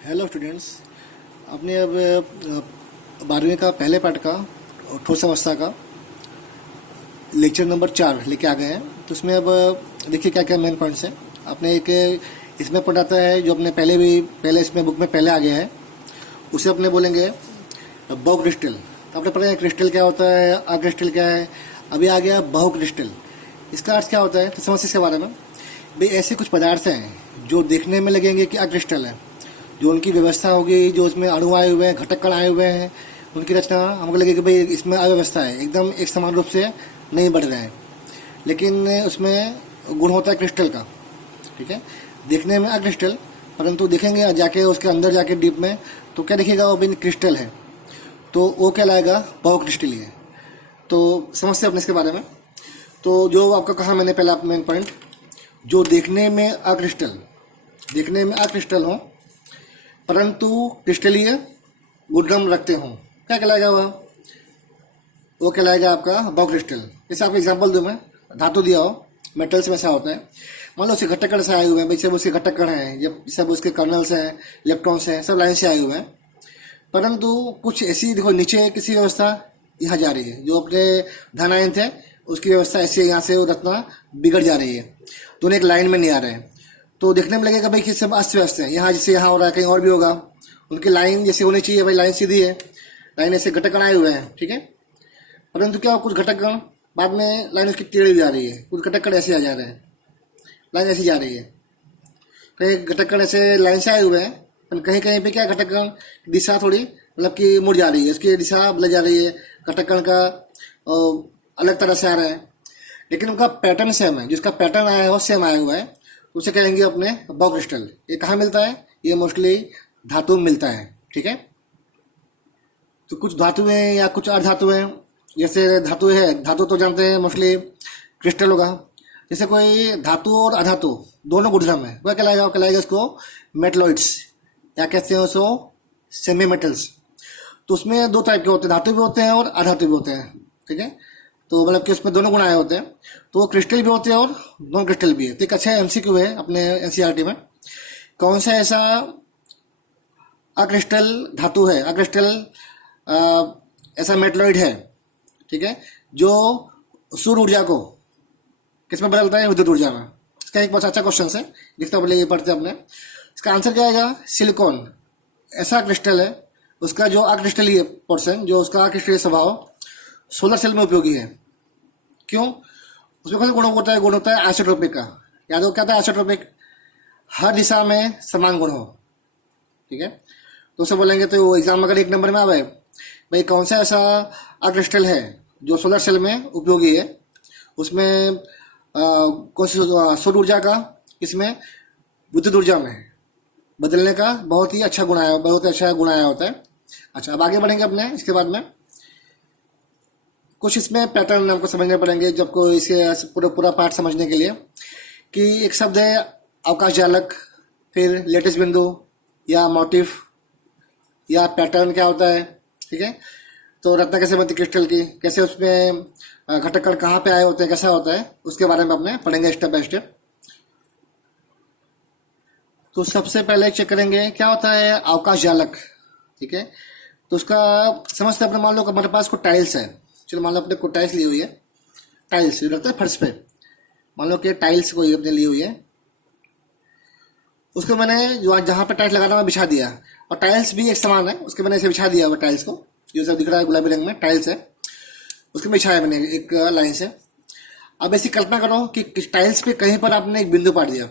Hello students. आपने अब 12वीं का पहले पार्ट का ठोस अवस्था का लेक्चर नंबर 4 लेके आ गए हैं। तो उसमें अब देखिए क्या क्या मेन पॉइंट्स हैं। आपने एक इसमें पढ़ाता है जो अपने पहले इसमें बुक में पहले आ गया है, उसे अपने बोलेंगे बहु क्रिस्टल। तो आपने पढ़ा है क्रिस्टल क्या होता है, अक्रिस्टल क्या है। अभी आ गया बहु क्रिस्टल। इसका अर्थ क्या होता है तो समझते इसके बारे में। भाई ऐसे कुछ पदार्थ हैं जो देखने में लगेंगे कि अक्रिस्टल है, जो उनकी व्यवस्था होगी, जो उसमें अणु आए हुए हैं, घटक कण आए हुए हैं, उनकी रचना हमको लगे कि भाई इसमें अव्यवस्था है, एकदम एक समान रूप से नहीं बढ़ रहे हैं, लेकिन उसमें गुण होता है क्रिस्टल का। ठीक है, देखने में अक्रिस्टल, परंतु देखेंगे जाके उसके अंदर जाके डीप में तो क्या दिखेगा, वो भी क्रिस्टल है, तो वो क्या लाएगा, बहु क्रिस्टलीय। तो समझते हैं अपने इसके बारे में। तो जो आपका कहा मैंने पहला मेन पॉइंट, जो देखने में अक्रिस्टल हो परंतु क्रिस्टलीय गुणधर्म रखते हों, क्या कहलाएगा वह, वो कहलाएगा आपका बहु क्रिस्टल। जैसे आपको एग्जांपल दूं मैं, धातु दिया हो, मेटल्स में ऐसा होता है, मान लो उसके घटक कण से आए हुए हैं, भाई सब उसके घटक कण हैं, जब सब उसके कर्नल्स हैं, इलेक्ट्रॉन्स हैं, सब लाइन से आए हुए हैं, परंतु कुछ ऐसी देखो नीचे किसी व्यवस्था यहाँ जा रही है, जो अपने धन आयन थे उसकी व्यवस्था ऐसे यहाँ से रचना बिगड़ जा रही है, दोनों एक लाइन में नहीं आ रहे हैं। तो देखने में लगेगा भाई कि सब अस्त व्यस्त है, यहाँ जैसे यहाँ हो रहा है कहीं और भी होगा, उनकी लाइन जैसे होनी चाहिए, भाई लाइन सीधी है, लाइन ऐसे घटक कण आए हुए हैं, ठीक है, परंतु क्या कुछ घटक कण बाद में लाइन उसकी टेढ़ी जा रही है, कुछ घटक कण ऐसे आ जा रहे हैं, लाइन ऐसी जा रही है, कहीं घटक कण ऐसे लाइन से आए हुए हैं, पर कहीं कहीं पे क्या घटक कण दिशा थोड़ी मतलब कि मुड़ जा रही है, उसकी दिशा बदल जा रही है, घटक कण का अलग तरह से आ रहा है, लेकिन उनका पैटर्न सेम है, जिसका पैटर्न आया है वो सेम आया हुआ है, उसे कहेंगे अपने बहु क्रिस्टल। ये कहाँ मिलता है, ये मोस्टली धातु में मिलता है। ठीक है, तो कुछ धातुएं या कुछ अर्धधातुएं, जैसे धातु है, धातु तो जानते हैं मोस्टली क्रिस्टल होगा, जैसे कोई धातु और अधातु दोनों गुणधर्म है, वह कहलाएगा, उसको मेटलॉइड्स, या कहते हैं उसको सेमी मेटल्स। तो उसमें दो टाइप के होते हैं, धातु भी होते हैं और अधातु भी होते हैं। ठीक है, तो मतलब कि उसमें दोनों गुण आए होते हैं, तो वो क्रिस्टल भी होते हैं और नॉन क्रिस्टल भी है। तो एक अच्छा एमसीक्यू है अपने एनसीईआरटी में, कौन सा ऐसा अक्रिस्टल धातु है, अक्रिस्टल ऐसा मेटलॉइड है, ठीक है, जो सूर्य ऊर्जा को किस में बदलता है, विद्युत ऊर्जा में। इसका एक बहुत अच्छा क्वेश्चन है, लिखता बोले ये पढ़ते अपने। इसका आंसर क्या आएगा, सिलिकॉन ऐसा क्रिस्टल है, उसका जो अक्रिस्टलीय पोर्शन, जो उसका अक्रिस्टलीय स्वभाव सोलर सेल में उपयोगी है। क्यों, उसमें कौन सा गुण होता है आइसोट्रोपिक का। याद हो क्या था आइसोट्रोपिक, हर दिशा में समान गुण हो। ठीक है, तो उसे बोलेंगे, तो वो एग्जाम अगर एक नंबर में आवे, भाई कौन सा ऐसा अक्रिस्टल है जो सोलर सेल में उपयोगी है, उसमें कौन सी सौर ऊर्जा का, इसमें विद्युत ऊर्जा में बदलने का बहुत ही अच्छा गुण आया, बहुत अच्छा गुण आया होता है। अच्छा, अब आगे बढ़ेंगे अपने इसके बाद में, कुछ इसमें पैटर्न हमको समझने पड़ेंगे जब को इसे पूरा पाठ समझने के लिए। कि एक शब्द है अवकाश जालक, फिर लेटेस्ट बिंदु या मोटिफ या पैटर्न क्या होता है। ठीक है, तो रत्ना कैसे बनती क्रिस्टल की, कैसे उसमें घटक कण कहाँ पे आए होते हैं, कैसा होता है, उसके बारे में अपने पढ़ेंगे स्टेप बाय स्टेप। तो सबसे पहले चेक करेंगे क्या होता है अवकाश जालक। ठीक है, तो उसका समझते अपने, मान लो हमारे पास कोई टाइल्स है, चलो मान लो अपने को टाइल्स ली हुई है, टाइल्स रखते हैं फर्श पे, मान लो कि टाइल्स कोई अपने ली हुई है, उसको मैंने जो जहाँ पे टाइल्स लगाना मैं बिछा दिया, और टाइल्स भी एक समान है, उसके मैंने ऐसे बिछा दिया हुआ टाइल्स को, जो सब दिख रहा है गुलाबी रंग में टाइल्स है, उसके बिछाया मैंने एक लाइन से। अब ऐसी कल्पना करो कि टाइल्स पे कहीं पर आपने एक बिंदु पाट दिया,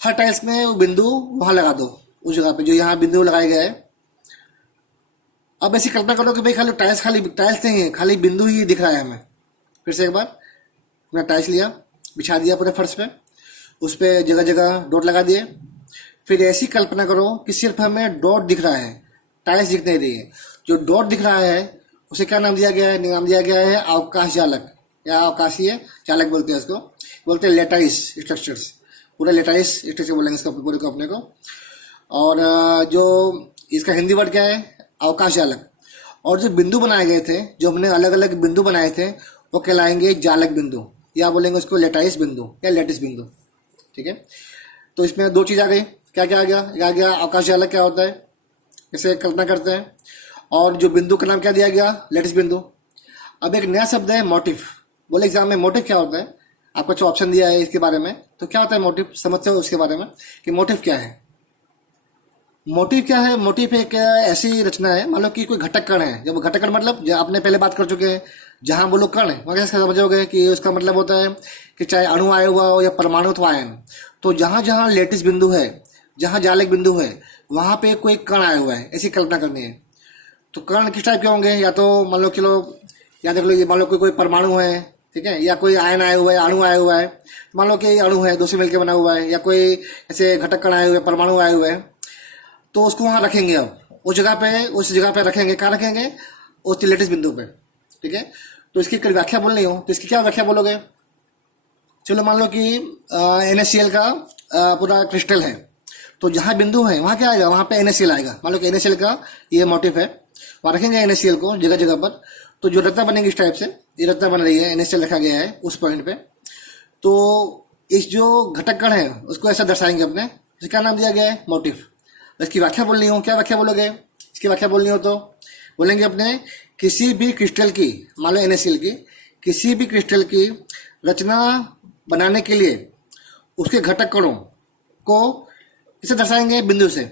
हर टाइल्स में वो बिंदु वहां लगा दो, उस जगह पे जो यहाँ बिंदु लगाया गया है। अब ऐसी कल्पना करो कि भाई खाली टाइल्स नहीं है, खाली बिंदु ही दिख रहा है हमें। फिर से एक बार, अपना टाइल्स लिया, बिछा दिया पूरे फर्श पे, उस पर जगह जगह डॉट लगा दिए। फिर ऐसी कल्पना करो कि सिर्फ हमें डॉट दिख रहा है, टाइल्स दिख नहीं रही है। जो डॉट दिख रहा है उसे क्या नाम दिया गया है, नाम दिया गया है अवकाश जालक या अवकाशीय चालक बोलते हैं उसको, बोलते हैं लेटाइस स्ट्रक्चर्स, पूरा लेटाइस स्ट्रक्चर बोलेंगे इसका पूरे को अपने को। और जो इसका हिंदी वर्ड क्या है, अवकाश जालक। और जो बिंदु बनाए गए थे, जो हमने अलग अलग बिंदु बनाए थे, वो कहलाएंगे जालक बिंदु, या बोलेंगे उसको लेटाइस बिंदु या लेटिस बिंदु। ठीक है, तो इसमें दो चीज़ आ गई, क्या क्या आ गया, ये आ गया अवकाश चालक क्या होता है, इसे कल्पना करते हैं। और जो बिंदु का नाम क्या दिया गया, लेटिस बिंदु। अब एक नया शब्द है मोटिव। बोले एग्जाम में मोटिव क्या होता है, आपको जो ऑप्शन दिया है इसके बारे में, तो क्या होता है मोटिव, समझते हो उसके बारे में कि मोटिव क्या है। मोटिव क्या है, मोटिव एक ऐसी रचना है, मान लो कि कोई घटक कण है। जब घटक कण मतलब जो आपने पहले बात कर चुके हैं, जहां वो लोग कण है वहां कैसे समझोगे कि उसका मतलब होता है कि चाहे अणु आया हुआ हो या परमाणु अथवा आयन, तो जहां जहां लेटिस बिंदु है, जहां जालक बिंदु है, वहां पे कोई कण आया हुआ है, ऐसी कल्पना करनी है। तो कण किस टाइप के होंगे, या तो मान लो कि लो, या देख लो ये मान लो कोई परमाणु है, ठीक है, या कोई आयन आया हुआ है, अणु आया हुआ है। मान लो कि अणु है, दो से मिलकर बना हुआ है, या कोई ऐसे घटक कण आए हुए, परमाणु आए हुए हैं, तो उसको वहां रखेंगे। अब उस जगह पे रखेंगे, कहाँ रखेंगे, उस लेटेस्ट बिंदु पे, ठीक है। तो इसकी कोई व्याख्या बोलनी हो तो इसकी क्या व्याख्या बोलोगे। चलो मान लो कि NaCl का पूरा क्रिस्टल है, तो जहाँ बिंदु है वहाँ क्या आएगा, वहाँ पे NaCl आएगा। मान लो कि NaCl का ये मोटिव है, वहाँ रखेंगे NaCl को जगह जगह पर। तो जो रत्ना बनेगी इस टाइप से, ये रत्ना बन रही है, NaCl रखा गया है उस पॉइंट पे। तो इस जो घटक कण है उसको ऐसा दर्शाएंगे अपने, इसका नाम दिया गया है मोटिव। इसकी व्याख्या बोलनी हो, क्या व्याख्या बोलोगे, इसकी व्याख्या बोलनी हो तो बोलेंगे अपने, किसी भी क्रिस्टल की, मान लो NaCl की, किसी भी क्रिस्टल की रचना बनाने के लिए उसके घटक कणों को इसे दर्शाएंगे बिंदु से।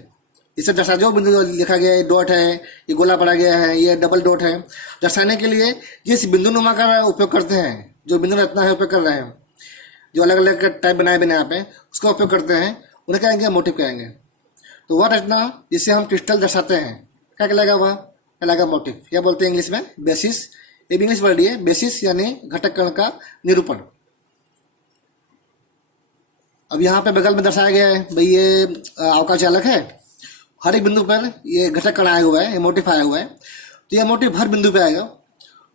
इसे दर्शा, जो बिंदु लिखा गया है, डॉट है, ये गोला पड़ा गया है, ये डबल डॉट है, दर्शाने के लिए जिस बिंदु नुमा का उपयोग करते हैं, जो बिंदु रचना है उपयोग कर रहे हैं, जो अलग अलग टाइप बनाए बिना यहाँ पे उसका उपयोग करते हैं, उन्हें कहेंगे मोटिव कहेंगे। तो वह रचना जिसे हम क्रिस्टल दर्शाते हैं क्या कहलाएगा, वह कहलाएगा मोटिव, या बोलते हैं इंग्लिश में बेसिस। ये भी इंग्लिश वर्ड है, बेसिस यानी घटक कण का निरूपण। अब यहाँ पे बगल में दर्शाया गया है भाई, ये अवकाश चालक है, हर एक बिंदु पर ये घटक कण आया हुआ है, ये मोटिव आया हुआ है। तो यह मोटिव हर बिंदु पे आएगा।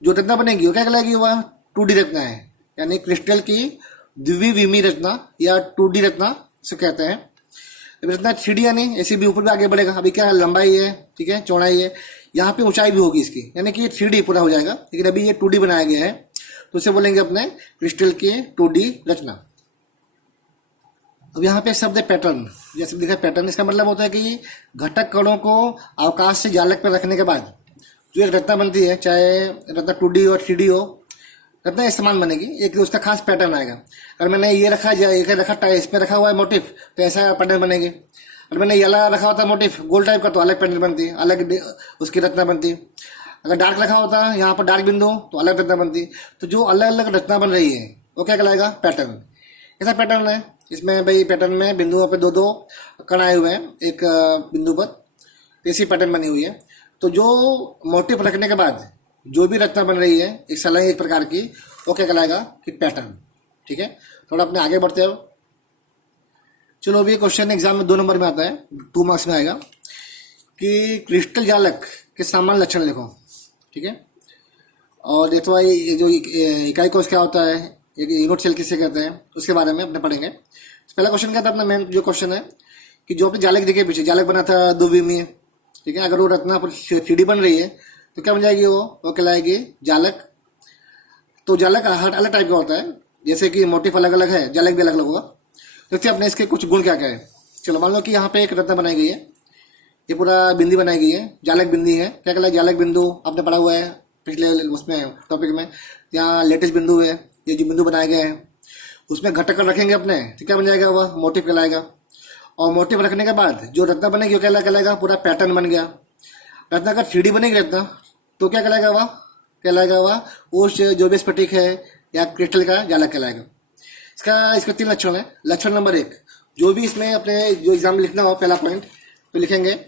जो रचना बनेगी वो क्या कहलाएगी, वह 2D रचना है, यानी क्रिस्टल की द्विविमीय रचना या 2D रचना से कहते हैं। रचना 3D यानी ऐसी भी ऊपर भी आगे बढ़ेगा। अभी क्या है, लंबाई है, ठीक है, चौड़ाई है, यहाँ पे ऊंचाई भी होगी इसकी, यानी कि ये 3D पूरा हो जाएगा। लेकिन अभी ये 2D बनाया गया है, तो इसे बोलेंगे अपने क्रिस्टल की 2D रचना। अब यहाँ पे शब्द है पैटर्न, जैसे लिखा है पैटर्न, इसका मतलब होता है कि घटक कणों को अवकाश से जालक पर रखने के बाद जो एक रचना बनती है, चाहे रचना 2D और 3D हो, रचना समान बनेगी, एक उसका खास पैटर्न आएगा। अगर मैंने ये रखा जाए, एक रखा इसमें रखा हुआ है मोटिव, तो ऐसा पैटर्न बनेगी। अगर मैंने येला रखा होता मोटिव गोल टाइप का, तो अलग पैटर्न बनती है, अलग उसकी रचना बनती। अगर डार्क रखा होता है यहाँ पर डार्क बिंदु, तो अलग रचना बनती। तो जो अलग अलग रचना बन रही है वो क्या कहलाएगा, पैटर्न। ऐसा पैटर्न है इसमें भाई, पैटर्न में बिंदुओं पे दो दो कण आए हुए हैं एक बिंदु पर, ऐसी पैटर्न बनी हुई है। तो जो मोटिव रखने के बाद जो भी रचना बन रही है एक सलाई एक प्रकार की, वो क्या कहलाएगा कि पैटर्न, ठीक है। थोड़ा अपने आगे बढ़ते हो। चलो अभी क्वेश्चन एग्जाम में 2 नंबर में आता है, 2 मार्क्स में आएगा कि क्रिस्टल जालक के सामान्य लक्षण लिखो, ठीक है। और अथवा ये जो इकाई कोश क्या होता है, एक यूनिट सेल किसे कहते हैं, उसके बारे में अपने पढ़ेंगे। पहला क्वेश्चन क्या था अपना, मेन जो क्वेश्चन है कि जो अपने जालक दिखे पीछे, जालक बना था 2 विमीय, ठीक है। अगर वो रचना पर 3D बन रही है तो क्या बन जाएगी, वो कहलाएगी जालक। तो जालक हर अलग टाइप का होता है, जैसे कि मोटिव अलग अलग है, जालक भी अलग अलग होगा। देखते हैं अपने इसके कुछ गुण क्या क्या है। चलो मान लो कि यहाँ पे एक रत्न बनाई गई है, ये पूरा बिंदी बनाई गई है, जालक बिंदी है। क्या कहलाए, जालक बिंदु आपने पढ़ा हुआ है पिछले उसमें टॉपिक में। यहाँ लेटेस्ट बिंदु है, ये जो बिंदु बनाए गए हैं उसमें घटक रखेंगे अपने, तो क्या बन जाएगा, वह मोटिव कहलाएगा। और मोटिव रखने के बाद जो रत्न बनेगी वो कहलाएगा पूरा पैटर्न बन गया। रत्न का 3D बनेगी रत्न, तो क्या कहलाएगा, वह कहलाएगा वह उस जो भी स्फटिक है या क्रिस्टल का जालक कहलाएगा। इसका 3 लक्षण है। लक्षण नंबर 1, जो भी इसमें अपने जो एग्जाम में लिखना हो पहला पॉइंट, तो लिखेंगे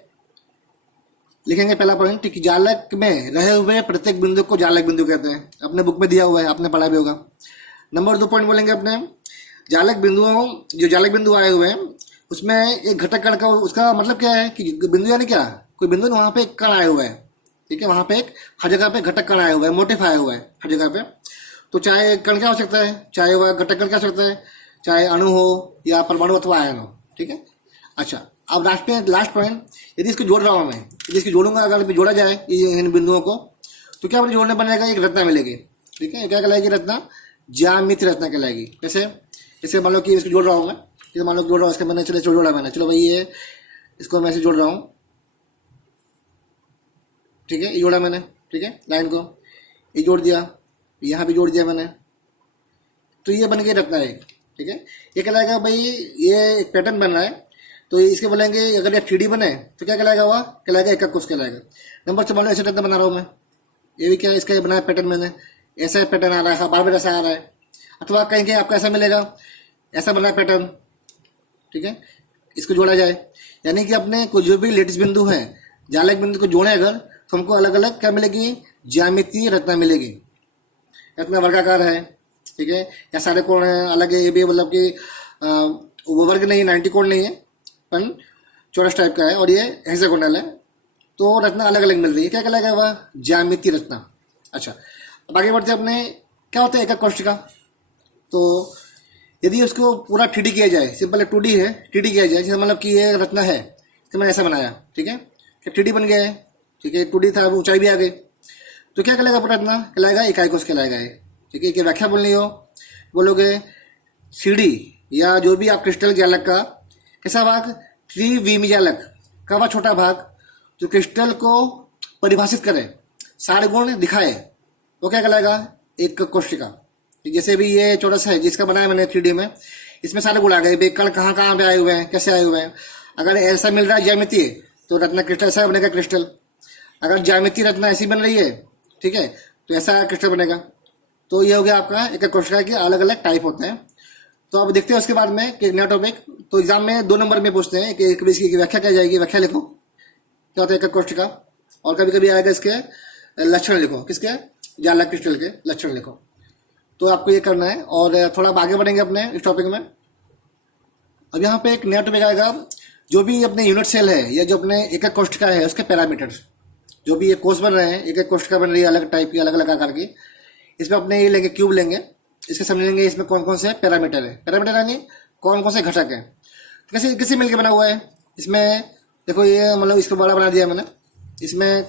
पहला पॉइंट कि जालक में रहे हुए प्रत्येक बिंदु को जालक बिंदु कहते हैं। अपने बुक में दिया हुआ है, आपने पढ़ा भी होगा। नंबर 2 पॉइंट बोलेंगे अपने, जालक बिंदुओं, जो जालक बिंदु आए हुए हैं उसमें एक घटक कण का, उसका मतलब क्या है कि बिंदु यानी क्या, कोई बिंदु वहाँ पे एक कण आया हुआ है, ठीक है। वहाँ पे एक हर जगह पे घटक कण आया हुआ है, मोटिव आया हुआ है हर जगह पे। तो चाहे कण क्या हो सकता है, चाहे वह घटक कण क्या हो सकता है, चाहे अणु हो या परमाणु अथवा आयन हो, ठीक है। अच्छा, अब लास्ट पॉइंट, यदि इसको जोड़ रहा हूँ मैं, यदि इसको जोड़ूंगा, अगर जोड़ा जाए इन बिंदुओं को, तो क्या अपने जोड़ने बनेगा, एक रत्ना मिलेगी, ठीक है। क्या कहलाएगी रत्ना, ज्यामिति रत्ना कहलाएगी। कैसे, जैसे मान लो कि इसको जोड़ रहा हूँ मैं, कि मान लो जोड़ रहा हूँ इसका, मैंने चलो जोड़ा मैंने, चलो भाई ये इसको मैं ऐसे जोड़ रहा हूँ, ठीक है, ये जोड़ा मैंने, ठीक है, लाइन को ये जोड़ दिया, यहाँ भी जोड़ दिया मैंने, तो ये बन गई रत्ना एक, ठीक है। ये कहलाएगा भाई, ये एक पैटर्न बन रहा है, तो इसके बोलेंगे अगर ये 3D बने तो क्या कहलाएगा, हुआ कहलाएगा एकक कोष कहलाएगा। नंबर से मान लो ऐसे रत्न बना रहा हूँ मैं, ये भी क्या है, इसका ये बनाया पैटर्न मैंने, ऐसा पैटर्न आ रहा है, बार बार ऐसा आ रहा है, अथवा कहीं कहीं आपको ऐसा मिलेगा, ऐसा बना पैटर्न, ठीक है, इसको जोड़ा जाए, यानी कि अपने को जो भी लेटेस्ट बिंदु है, जालक बिंदु को जोड़े अगर, तो हमको अलग अलग क्या मिलेगी, ज्यामितीय रचना मिलेगी। रचना वर्गाकार है, ठीक है, या सारे कोण है अलग है, ये भी मतलब कि वो वर्ग नहीं, 90 कोण नहीं है, पर चौरस टाइप का है, और ये हेक्सागोनल है, तो रचना अलग अलग मिल रही है, क्या कहलाएगा वह, ज्यामितीय रचना। अच्छा, अब आगे बढ़ते अपने, क्या होता है एकक कोष्ठिका, तो यदि उसको पूरा 3D किया जाए, सिंपल है 2D है, 3D किया जाए, जैसे मतलब कि ये रत्ना है, तो मैंने ऐसा बनाया, ठीक है, 3D बन गया है, ठीक है, 2D था, ऊंचाई भी आ गई, तो क्या कहलाएगा पूरा रत्ना, कहलाएगा इकाई कोष कहलाएगा ये, ठीक है। कि व्याख्या बोलनी हो, बोलोगे सीढ़ी या जो भी आप क्रिस्टल जालक का कैसा भाग, त्रिविमी जालक का वह छोटा भाग जो क्रिस्टल को परिभाषित करे, सारे गुण दिखाए, वो क्या कहलाएगा, एक कोष्ठिका। जैसे भी ये चौरस है जिसका बनाया मैंने 3D में, इसमें सारे गुण आ गए, कण कहाँ कहाँ पे आए हुए हैं, कैसे आए हुए हैं। अगर ऐसा मिल रहा है ज्यामितीय, तो रत्ना क्रिस्टल ऐसा बनेगा क्रिस्टल। अगर ज्यामितीय रत्ना ऐसी बन रही है, ठीक है, तो ऐसा क्रिस्टल बनेगा। तो ये हो गया आपका एक कोष्ठिका के अलग अलग टाइप होते हैं। तो अब देखते हैं उसके बाद में कि नया टॉपिक, तो एग्जाम में 2 नंबर में पूछते हैं कि इसकी व्याख्या क्या जाएगी, व्याख्या लिखो क्या होता है एक कोष्ठिका, और कभी कभी आएगा इसके लक्षण लिखो, किसके, जालक क्रिस्टल के लक्षण लिखो। तो आपको ये करना है, और थोड़ा आगे बढ़ेंगे अपने इस टॉपिक में। अब यहाँ पे एक नया टॉपिक आएगा, जो भी अपने यूनिट सेल है या जो अपने एक कोष्ठिका है उसके पैरामीटर्स, जो भी ये कोष बन रहे हैं, एक कोष्ठिका बन रही है अलग टाइप की, अलग अलग आकार की, इसमें अपने ये लेंगे क्यूब लेंगे, इसके समझेंगे इसमें कौन कौन से पैरामीटर है, पैरामीटर यानी कौन कौन से घटक है, कैसे किससे मिलकर बना हुआ है। इसमें देखो ये मतलब इसको बड़ा बना दिया मैंने, इसमें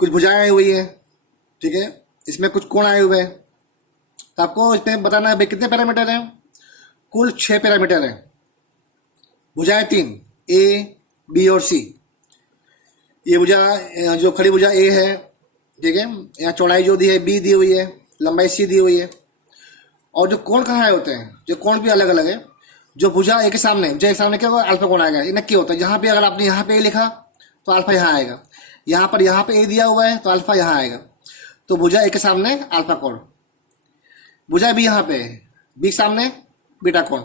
कुछ भुजाएं आई हुई है, ठीक है, इसमें कुछ कोण आए हुए हैं, तो आपको इसमें बताना है भाई कितने पैरामीटर हैं, कुल 6 पैरामीटर हैं, भुजाएं 3, ए बी और सी। ये भुजा जो खड़ी भुजा ए है, ठीक है, यहाँ चौड़ाई जो दी है बी दी हुई है, लंबाई सी दी हुई है, और जो कोण कहाँ आए होते हैं, जो कोण भी अलग अलग है। जो भुजा ए के सामने, भुजा के सामने क्या होगा, अल्फा कोण आएगा, ये नक्की होता है। जहाँ पे अगर आपने यहाँ पे ए लिखा तो अल्फा यहाँ आएगा, यहाँ पे ए दिया हुआ है तो अल्फा यहाँ आएगा, तो भुजा ए के सामने अल्फा कोण। भुजा बी यहाँ पे, बी के सामने बीटा कोण,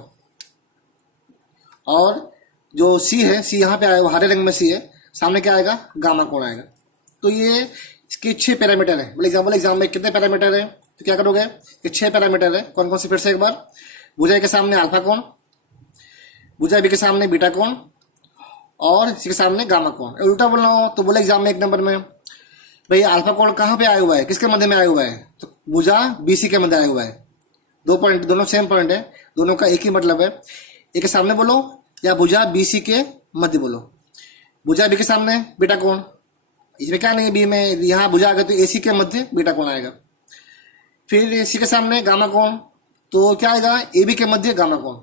और जो सी है, सी यहाँ पे आएगा, हरे रंग में सी है, सामने क्या आएगा, गामा कोण आएगा। तो ये इसके 6 पैरामीटर है। बोले एग्जाम में कितने पैरामीटर है, तो क्या करोगे, ये 6 पैरामीटर है, कौन कौन से, फिर से एक बार, भुजा के सामने अल्फा कोण, भुजा बी के सामने बीटा कोण, और इसी के सामने गामा कोण। उल्टा बोलना हो तो बोले एग्जाम में 1 नंबर में, भाई अल्फा कोण कहाँ पे आया हुआ है, किसके मध्य में आया हुआ है, तो भुजा बीसी के मध्य आया हुआ है। 2 पॉइंट, दोनों सेम पॉइंट है, दोनों का एक ही मतलब है, एक के सामने बोलो या भुजा बीसी के मध्य बोलो। भुजा बी के सामने बीटा कोण, इसमें क्या नहीं है, बी में यहाँ भुजा आ गया तो एसी के मध्य बीटा कोण आएगा। फिर एसी के सामने गामा कोण, तो क्या आएगा, ए बी के मध्य गामा कोण।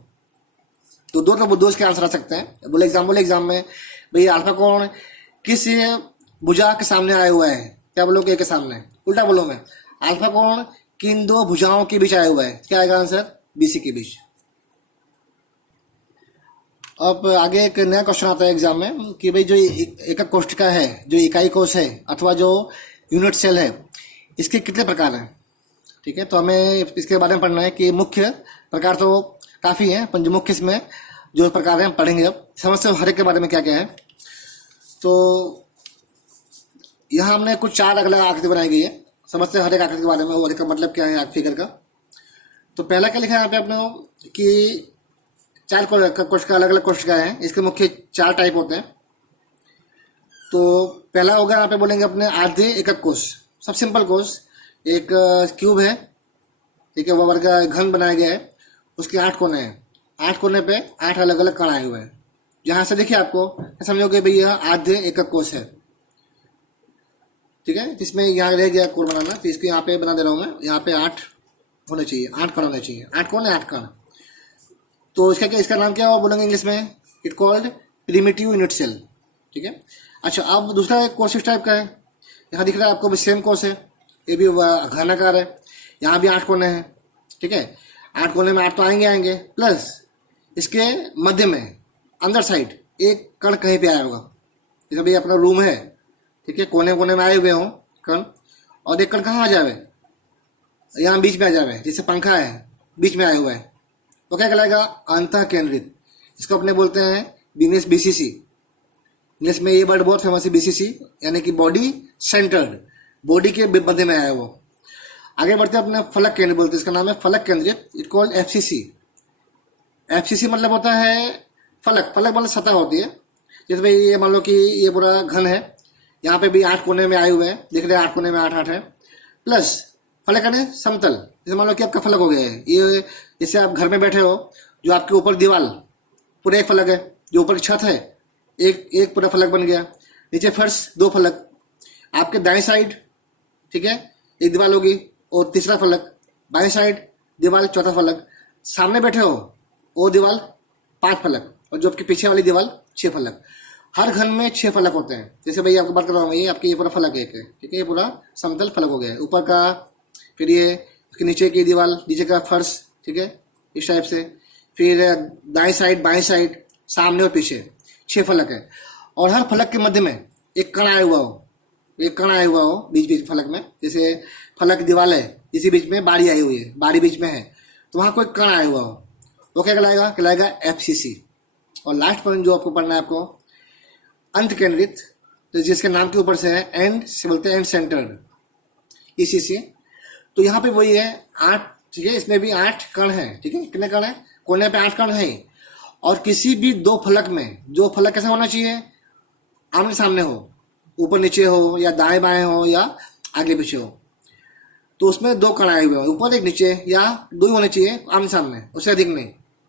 तो दो इसके आंसर आ सकते हैं। बोले एग्जाम में भाई अल्फा कोण किस भुजा के सामने आया हुआ है, क्या बोलोगे, ए के सामने। उल्टा बोलो मैं, अल्फा कोण किन 2 भुजाओं के बीच आया हुआ है, क्या आएगा आंसर, बीसी के बीच। अब आगे एक नया क्वेश्चन आता है एग्जाम में कि भाई जो एकक कोष्ठिका है, जो इकाई कोष है अथवा जो यूनिट सेल है, इसके कितने प्रकार हैं, ठीक है। तो हमें इसके बारे में पढ़ना है कि मुख्य प्रकार तो काफ़ी हैं, पर जो मुख्य इसमें जो प्रकार हैं हम पढ़ेंगे। अब समझते हैं हर एक के बारे में क्या क्या है। तो यहाँ हमने कुछ 4 अलग अलग आकृति बनाई गई है, समझते हैं हर एक आकृति के बारे में, वो का मतलब क्या है फिगर का। तो पहला क्या लिखा है यहाँ पे अपने कि 4 कोष्ठिका, अलग अलग कोष्ठिका है, इसके मुख्य 4 टाइप होते हैं। तो पहला होगा यहाँ पे बोलेंगे अपने आधे एकक कोष, सब सिंपल कोष। एक क्यूब है, ठीक है, वो वर्ग घन बनाया गया है, उसके 8 कोने हैं, 8 कोने पे 8 अलग अलग कण आए हुए हैं। जहाँ से देखिए आपको समझोगे भाई यह आधे एकक कोष है, ठीक है। जिसमें यहाँ रह गया कोण बनाना, तो इसको यहाँ पे बना दे रहा हूँ मैं, यहाँ पे 8 होने चाहिए, 8 कण होने चाहिए, 8 कोण है, 8 कण। तो इसका नाम क्या बोलेंगे इंग्लिश में? It called primitive unit cell. ठीक है। अच्छा, अब दूसरा एक कोर्स इस टाइप का है। यहाँ दिख रहा है आपको भी सेम कोर्स है, ये भी घनाकार है, यहाँ भी 8 कोने हैं। ठीक है, 8 कोने में 8 तो आएंगे प्लस इसके मध्य में अंदर साइड एक कण कहीं पे आया होगा। जैसे भाई अपना रूम है, ठीक है, कोने कोने में आए हुए हों कण, और एक कण कहाँ आ जावे? यहाँ बीच में आ जावे। जैसे पंखा है बीच में आया हुआ है, तो क्या कहलाएगा? अंतः केंद्रित। इसको अपने बोलते हैं बिजनेस BCC। इंग्लिश में ये वर्ड बहुत फेमस है, BCC, यानी कि बॉडी सेंटर्ड, बॉडी के मध्य में आया वो। आगे बढ़ते हैं अपने फलक केंद्र बोलते हैं, इसका नाम है फलक केंद्रित। It called FCC। FCC मतलब होता है फलक। फलक मतलब सतह होती है। जैसे भाई ये मान लो कि ये पूरा घन है, यहाँ पे भी 8 कोने में आए हुए हैं, दिख रहे हैं 8 कोने में 8 है, प्लस फलक यानी समतल। जैसे मान लो कि आपका फलक हो गया है ये, जैसे आप घर में बैठे हो, जो आपके ऊपर दीवार पूरा एक फलक है, जो ऊपर की छत है एक पूरा फलक बन गया, नीचे फर्श 2 फलक, आपके दाएं साइड, ठीक है, एक दीवार होगी और तीसरा फलक, बाएं साइड दीवार चौथा फलक, सामने बैठे हो वो दीवार 5 फलक, और जो आपके पीछे वाली दीवार 6 फलक। हर घन में 6 फलक होते हैं। जैसे भाई आपको बात कर रहा हूँ, ये आपके ये पूरा फलक एक है, ठीक है, ये पूरा समतल फलक हो गया है, ऊपर का, फिर ये उसके नीचे की दीवार, नीचे का फर्श, ठीक है, इस टाइप से, फिर दाएं साइड बाएं साइड, सामने और पीछे 6 फलक है। और हर फलक के मध्य में एक कण आया हुआ हो, एक कण आया हुआ हो बीच बीच फलक में। जैसे फलक दीवार है, इसी बीच में बाड़ी आई हुई है, बाड़ी बीच में है, तो वहाँ कोई कण आया हुआ हो, वो क्या कहलाएगा FCC। और लास्ट पॉइंट जो आपको पढ़ना है आपको, अंत केंद्रित, तो जिसके नाम के ऊपर से है एंड से बोलते हैं एंड सेंटर्ड, ECC। तो यहाँ पे वही है 8, ठीक है, इसमें भी 8 कण है, ठीक है, कितने कण है? कोने पे 8 कण है। और किसी भी 2 फलक में, जो फलक कैसा होना चाहिए? आमने सामने हो, ऊपर नीचे हो, या दाएं बाएं हो, या आगे पीछे हो। तो उसमें 2 कण आए हुए हो, ऊपर एक नीचे, या 2 ही होने चाहिए आमने सामने, उससे अधिक नहीं।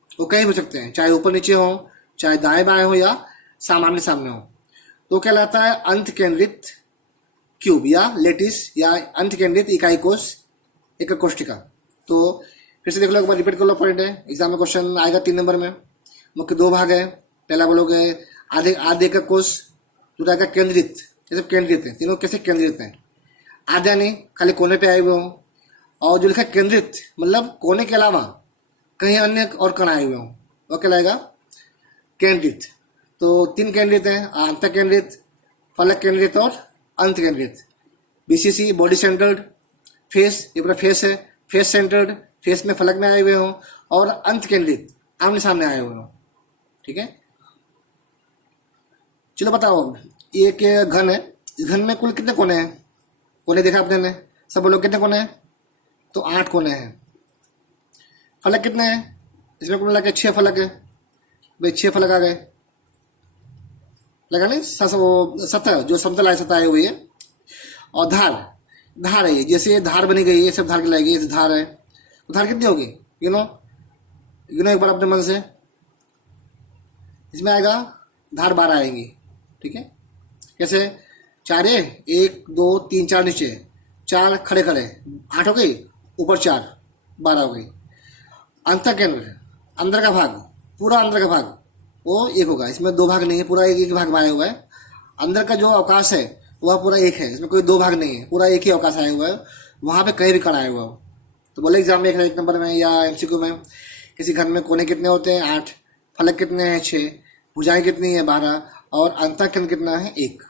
वो कहीं हो सकते हैं, चाहे ऊपर नीचे हो, चाहे दाएं बाएं हो, या आमने सामने हो। तो कहलाता है अंत केंद्रित क्यूब या लेटिस, या अंत केंद्रित इकाई कोश, एक कोष्टिका। तो फिर से देख लो, एक बार रिपीट कर लो पॉइंट है, एग्जाम में क्वेश्चन आएगा 3 नंबर में। मुख्य 2 भाग है, पहला बोलोगे आधे का कोश, दूसरा का केंद्रित। ये सब केंद्रित है, तीनों कैसे केंद्रित हैं? आधा नहीं, खाली कोने पे आए हुए हों, और जो लिखा केंद्रित मतलब कोने के अलावा कहीं अन्य और कण आए हुए हों, वो कहलाएगा केंद्रित। तो 3 केंद्रित हैं, अंत केंद्रित, फलक केंद्रित और अंत केंद्रित। BCC बॉडी सेंटर्ड, फेस, ये पूरा फेस है, फेस सेंटर्ड, फेस में फलक में आए हुए हों, और अंत केंद्रित आमने सामने आए हुए हों, ठीक है। चलो बताओ, ये एक घन है, इस घन में कुल कितने कोने हैं? कोने देखा आपने ने? सब बोलो कितने कोने हैं? तो 8 कोने हैं। फलक कितने हैं? इसमें कुल मिला के 6 फलक है भाई, 6 फलक आ गए, लगा नहीं? सतह जो समतल आय सतह आई हुई है। और धार है ये, जैसे ये धार बनी गई है, सब धार कहलाएगी, ये धार है। तो धार कितनी होगी? गिनो एक बार अपने मन से। इसमें आएगा धार 12 आएंगी, ठीक है। कैसे? 4 1 2 3 4 नीचे, 4 खड़े 8 हो गई, ऊपर 4 12 हो गई। अंत केंद्र, अंदर का भाग, पूरा अंदर का भाग वो 1 होगा। इसमें 2 भाग नहीं है, पूरा एक भाग में आया हुआ है। अंदर का जो अवकाश है वह पूरा 1 है, इसमें कोई 2 भाग नहीं है, पूरा एक ही अवकाश आया हुआ है, वहाँ पे कहीं भी कण आया हुआ हो। तो बोले एग्जाम में 1 नंबर में या MCQ में, किसी घन में कोने कितने होते हैं? 8, फलक कितने हैं? 6, भुजाएं कितनी है? 12, और अंतः केंद्र कितना है? 1।